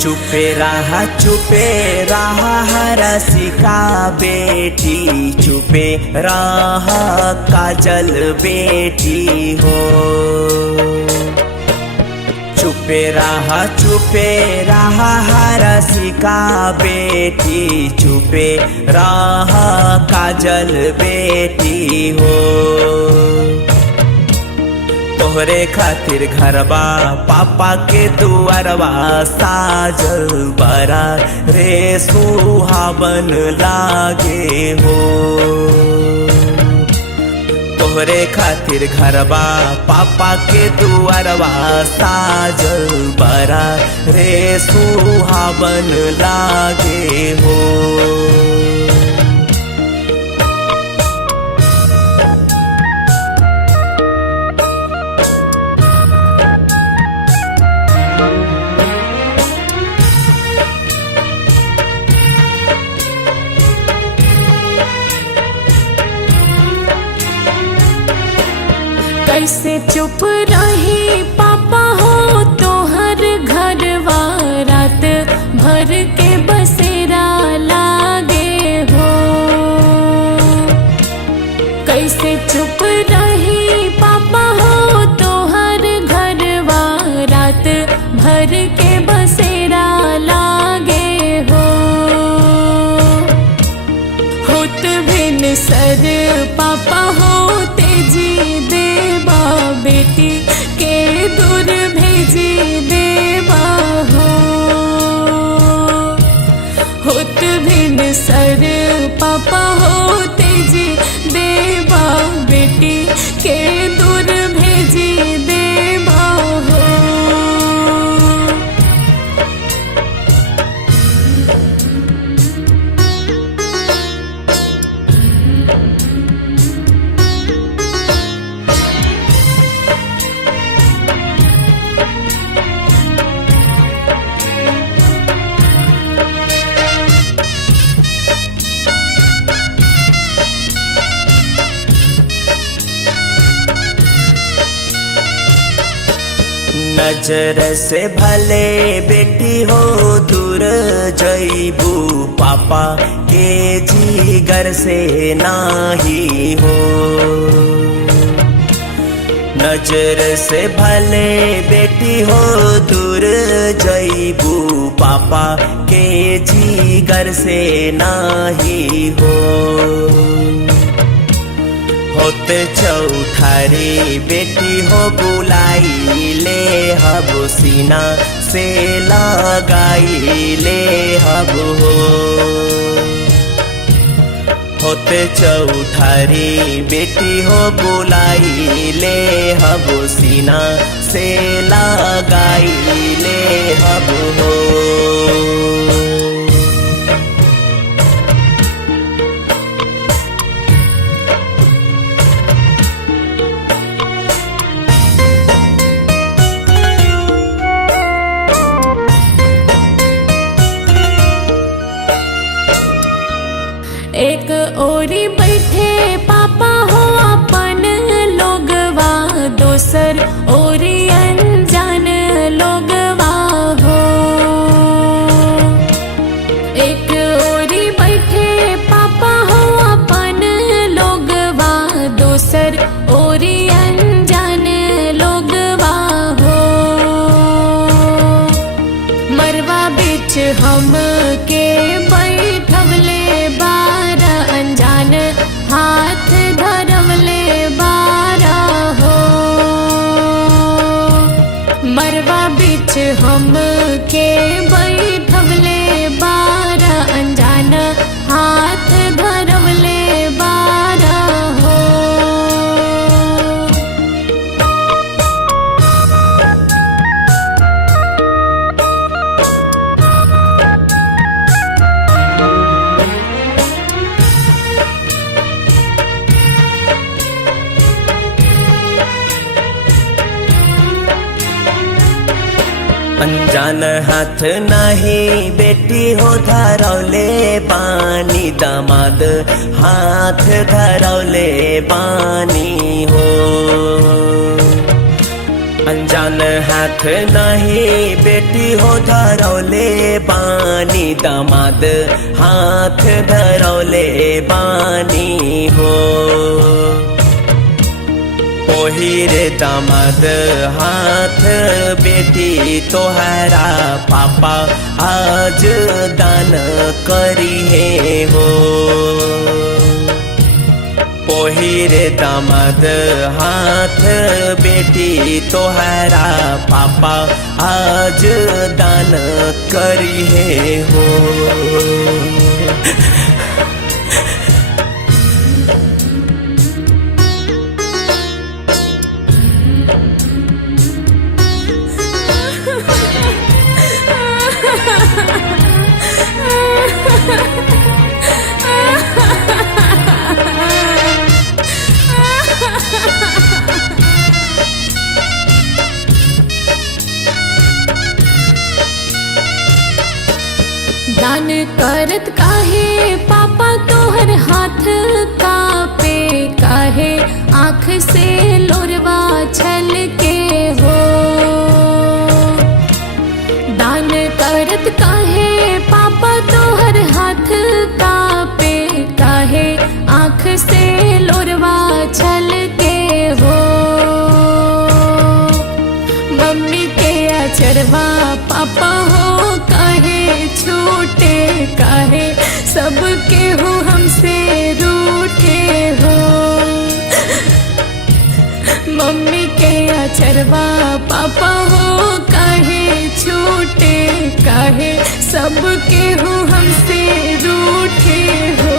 चुपे रहा रसिका बेटी, चुपे रहा काजल बेटी हो। चुपे रहा रसिका बेटी, चुपे रहा काजल बेटी हो। तोहरे खातिर घरबा पापा के दुआरवा साजल बरा रे सुहावन लागे हो। तोहरे खातिर घरबा पापा के दुआरवा साजल बरा रे सुहावन लागे हो। कैसे चुप रही पापा हो तोहर घरवा, रात भर के बसेरा लागे हो। कैसे चुप रही पापा हो तोहर घरवा, रात भर के बसेरा लागे हो। होत भिन सर पापा हो तेजी देवा, बेटी के दूर भेजी देवा हो। होत भिन सर पापा हो तेजी देवा, बेटी के दूर भेजी देवा हो। नजर से भले बेटी हो दूर जईबू, पापा के जिगर से नाही हो। नजर से भले बेटी हो दूर जईबू, पापा के जिगर से नाही हो। होते चौठारी बेटी हो बुलाई ले हब, सीना से लगाई ले हब हो। होते चौठारी बेटी हो बुलाई ले हब, सीना से लगाई ले हब हो। एक ओरी बैठे पापा हो अपन लोगवा, दोसर ओरी अनजान लोगवा हो। एक ओरी बैठे पापा हो अपन लोगवा, दोसर ओरी अनजान लोगवा हो। मरवा बिच हम के बैठवले बारा, अनजान हाथ धरवले बारा हो। मरवा बिच हम के बैठवले बारा, अनजान हाथ धरवले बारा हो। अनजान हाथ नहीं बेटी हो धरौले बानी, दामाद हाथ धरौले बानी हो। अनजान हाथ नहीं बेटी हो धरौले बानी, दामाद हाथ धरौले बानी हो। ओहिरे दामाद हाथ बेटी तोहरा पापा आज दान करी है हो। ओहिरे दामाद हाथ बेटी तोहरा पापा आज दान करी है हो। दान करत काहे पापा तोहर हाथ कापे, काहे आँख से लोरवा छल के हो। दान करत काहे पापा तोहर हाथ कापे, काहे आँख से लोरवा छल के हो। मम्मी के अचरवा पापा हो काहे छूटे, काहे सबके हो हमसे रूठे हो। मम्मी के अचरवा पापा हो काहे छूटे, काहे सबके हो हमसे रूठे हो।